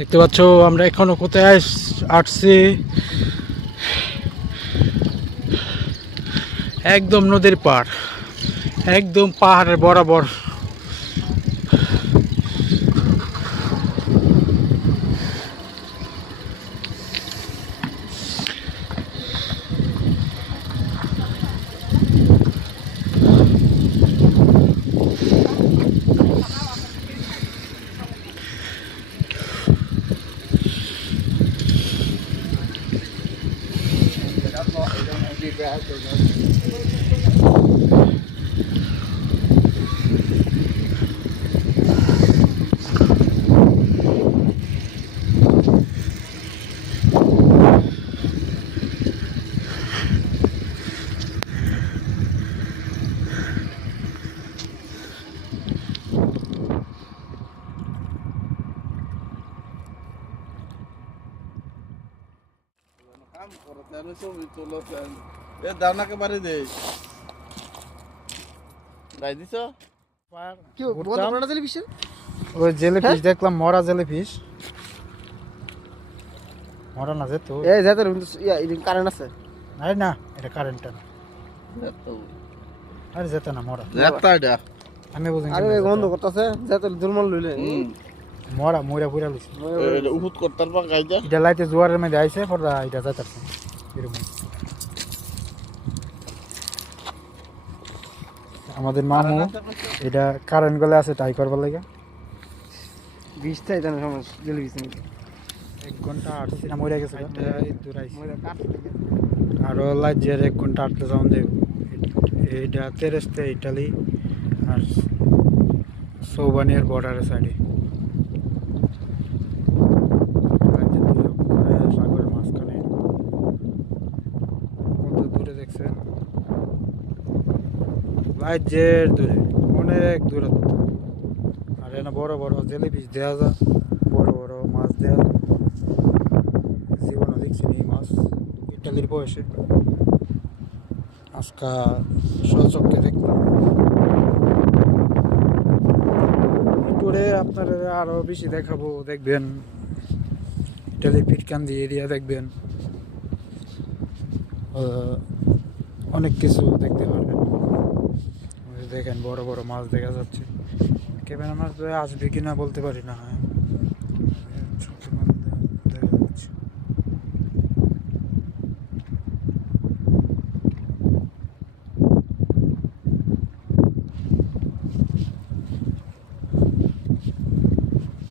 দেখতে পাচ্ছ আমরা এখনো কোথায় আসছি, একদম নদীর পার, একদম পাহাড়ের বরাবর। ওই জেলিফিশ দেখলাম, মরা জেলিফিশ, মরা না যেত। কারেন্ট আছে? আরে না, এটা কারেন্টটা না, আরে যেত না, মরা। আমি বুঝি গন্ধ করতেছে, যাতে দুর্মল লইলে মরা মরা পুরা লইছে। উহুত করতার পর গাইদা এটা লাইতে জোয়ারের মধ্যে আইছে, পর এটা যাইতাছে এরকম। আমাদের মামু এটা কারেন্ট গলে আছে তাই করবার লাগে। 20 টাই জানো সমস্যা জেলি বিছ 1 ঘন্টা আটছি না, মরে গেছে আরো লাইজের 1 ঘন্টা আটতে যাওয়া দেব। এটা তেরেস্তে ইটালি আর সৌবানিয়ার বর্ডারের সাইডে, সাগরের মাঝখানে। কত দূরে দেখছেন, লাইজের দূরে, অনেক দূরত্ব। আর এখানে বড় বড় জেলিফিশ দেওয়া যায়, বড় বড় মাছ দেওয়া যায়। জীবনে দেখছি এই মাছ ইটালির বয়সে, আজকা সচক্ষে দেখলাম। টুরে আপনারা আরো বেশি দেখাবো, দেখবেন ইটালি পিটকান্দি এরিয়া দেখবেন, অনেক কিছু দেখতে পারবেন। দেখেন বড় বড় মাছ দেখা যাচ্ছে। ক্যামেরা মাছ আসবে কিনা বলতে পারি না।